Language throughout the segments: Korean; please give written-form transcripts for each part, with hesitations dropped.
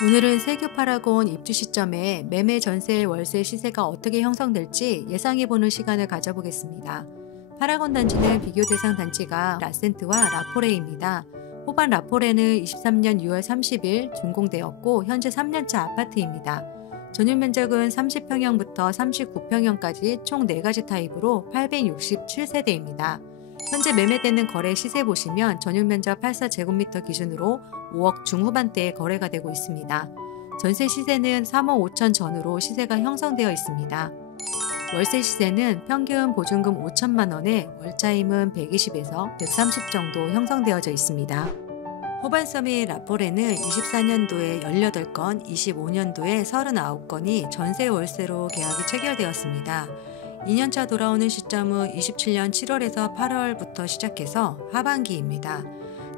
오늘은 세교 파라곤 입주 시점에 매매 전세 월세 시세가 어떻게 형성될지 예상해보는 시간을 가져보겠습니다. 파라곤 단지는 비교 대상 단지가 라센트와 라포레입니다. 호반 라포레는 23년 6월 30일 준공되었고 현재 3년차 아파트입니다. 전용 면적은 30평형부터 39평형까지 총 4가지 타입으로 867세대입니다. 현재 매매되는 거래 시세 보시면 전용 면적 84제곱미터 기준으로 5억 중후반대에 거래가 되고 있습니다. 전세 시세는 3억 5천 전후로 시세가 형성되어 있습니다. 월세 시세는 평균 보증금 5천만 원에 월차임은 120에서 130 정도 형성되어져 있습니다. 호반섬의 라포레는 24년도에 18건, 25년도에 39건이 전세 월세로 계약이 체결되었습니다. 2년차 돌아오는 시점은 27년 7월에서 8월부터 시작해서 하반기입니다.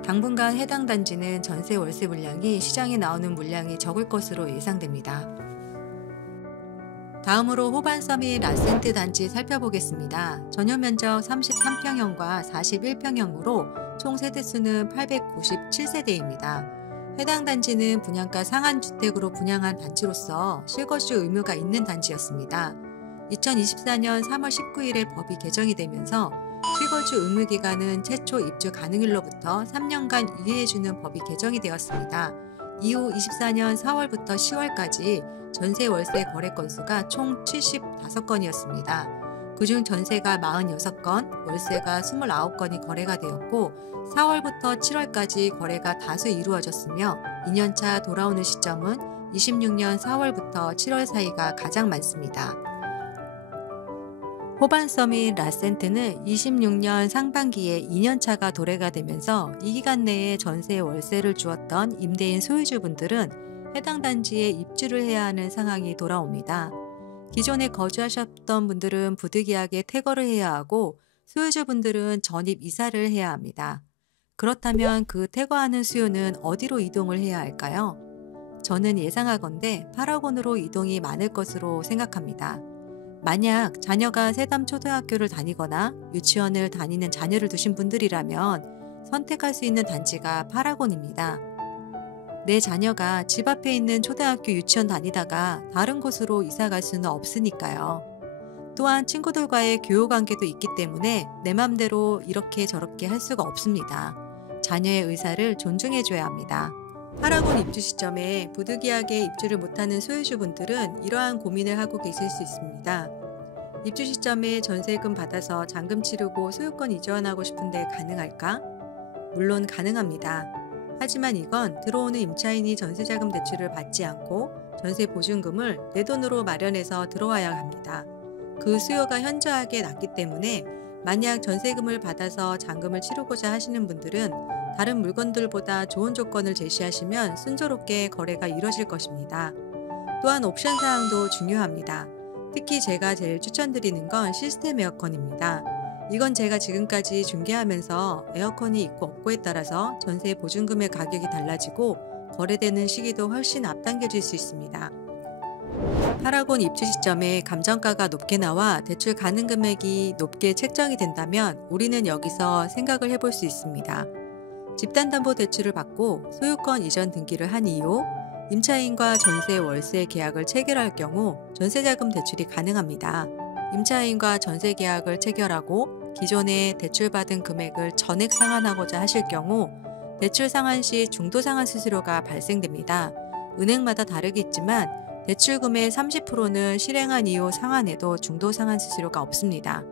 당분간 해당 단지는 전세 월세 물량이 시장에 나오는 물량이 적을 것으로 예상됩니다. 다음으로 호반섬의 라센트 단지 살펴보겠습니다. 전용 면적 33평형과 41평형으로 총 세대수는 897세대입니다. 해당 단지는 분양가 상한주택으로 분양한 단지로서 실거주 의무가 있는 단지였습니다. 2024년 3월 19일에 법이 개정이 되면서 실거주 의무 기간은 최초 입주 가능일로부터 3년간 유예해주는 법이 개정이 되었습니다. 이후 24년 4월부터 10월까지 전세 월세 거래 건수가 총 75건이었습니다. 그중 전세가 46건, 월세가 29건이 거래가 되었고 4월부터 7월까지 거래가 다수 이루어졌으며 2년차 돌아오는 시점은 26년 4월부터 7월 사이가 가장 많습니다. 호반섬의 라센트는 26년 상반기에 2년차가 도래가 되면서 이 기간 내에 전세 월세를 주었던 임대인 소유주분들은 해당 단지에 입주를 해야 하는 상황이 돌아옵니다. 기존에 거주하셨던 분들은 부득이하게 퇴거를 해야 하고 소유주분들은 전입 이사를 해야 합니다. 그렇다면 그 퇴거하는 수요는 어디로 이동을 해야 할까요? 저는 예상하건대 파라곤으로 이동이 많을 것으로 생각합니다. 만약 자녀가 새담 초등학교를 다니거나 유치원을 다니는 자녀를 두신 분들이라면 선택할 수 있는 단지가 파라곤입니다. 내 자녀가 집 앞에 있는 초등학교 유치원 다니다가 다른 곳으로 이사 갈 수는 없으니까요. 또한 친구들과의 교우관계도 있기 때문에 내 맘대로 이렇게 저렇게 할 수가 없습니다. 자녀의 의사를 존중해줘야 합니다. 파라곤 입주 시점에 부득이하게 입주를 못하는 소유주분들은 이러한 고민을 하고 계실 수 있습니다. 입주 시점에 전세금 받아서 잔금 치르고 소유권 이전하고 싶은데 가능할까? 물론 가능합니다. 하지만 이건 들어오는 임차인이 전세자금 대출을 받지 않고 전세 보증금을 내 돈으로 마련해서 들어와야 합니다. 그 수요가 현저하게 낮기 때문에 만약 전세금을 받아서 잔금을 치르고자 하시는 분들은 다른 물건들보다 좋은 조건을 제시하시면 순조롭게 거래가 이뤄질 것입니다. 또한 옵션 사항도 중요합니다. 특히 제가 제일 추천드리는 건 시스템 에어컨입니다. 이건 제가 지금까지 중개하면서 에어컨이 있고 없고에 따라서 전세 보증금의 가격이 달라지고 거래되는 시기도 훨씬 앞당겨질 수 있습니다. 파라곤 입주 시점에 감정가가 높게 나와 대출 가능 금액이 높게 책정이 된다면 우리는 여기서 생각을 해볼 수 있습니다. 집단담보대출을 받고 소유권 이전 등기를 한 이후 임차인과 전세 월세 계약을 체결할 경우 전세자금 대출이 가능합니다. 임차인과 전세 계약을 체결하고 기존에 대출받은 금액을 전액 상환하고자 하실 경우 대출 상환 시 중도상환 수수료가 발생됩니다. 은행마다 다르겠지만 대출금의 30%는 실행한 이후 상환해도 중도상환 수수료가 없습니다.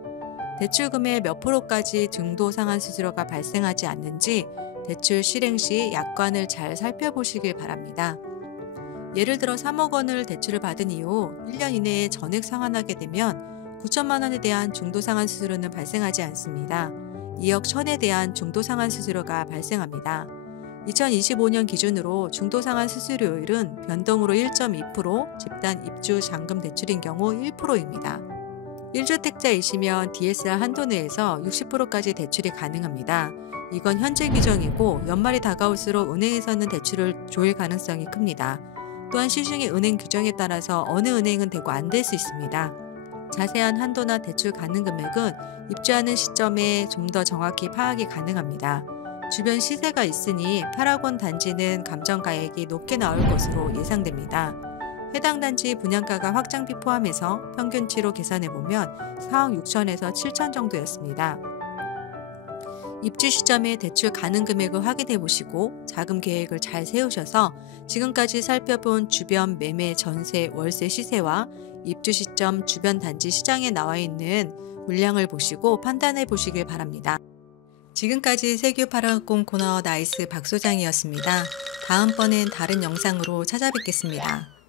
대출금의 몇 프로까지 중도상환 수수료가 발생하지 않는지 대출 실행 시 약관을 잘 살펴보시길 바랍니다. 예를 들어 3억 원을 대출을 받은 이후 1년 이내에 전액 상환하게 되면 9천만 원에 대한 중도상환 수수료는 발생하지 않습니다. 2억 1천에 대한 중도상환 수수료가 발생합니다. 2025년 기준으로 중도상환 수수료율은 변동으로 1.2%, 집단 입주 잔금 대출인 경우 1%입니다. 1주택자이시면 DSR 한도 내에서 60%까지 대출이 가능합니다. 이건 현재 규정이고 연말이 다가올수록 은행에서는 대출을 조일 가능성이 큽니다. 또한 시중의 은행 규정에 따라서 어느 은행은 되고 안 될 수 있습니다. 자세한 한도나 대출 가능 금액은 입주하는 시점에 좀 더 정확히 파악이 가능합니다. 주변 시세가 있으니 8억 원 단지는 감정가액이 높게 나올 것으로 예상됩니다. 해당 단지 분양가가 확장비 포함해서 평균치로 계산해보면 4억 6천에서 7천 정도였습니다. 입주 시점에 대출 가능 금액을 확인해 보시고 자금 계획을 잘 세우셔서 지금까지 살펴본 주변 매매, 전세, 월세 시세와 입주 시점 주변 단지 시장에 나와 있는 물량을 보시고 판단해 보시길 바랍니다. 지금까지 세교 810 코너 나이스 박 소장이었습니다. 다음번엔 다른 영상으로 찾아뵙겠습니다.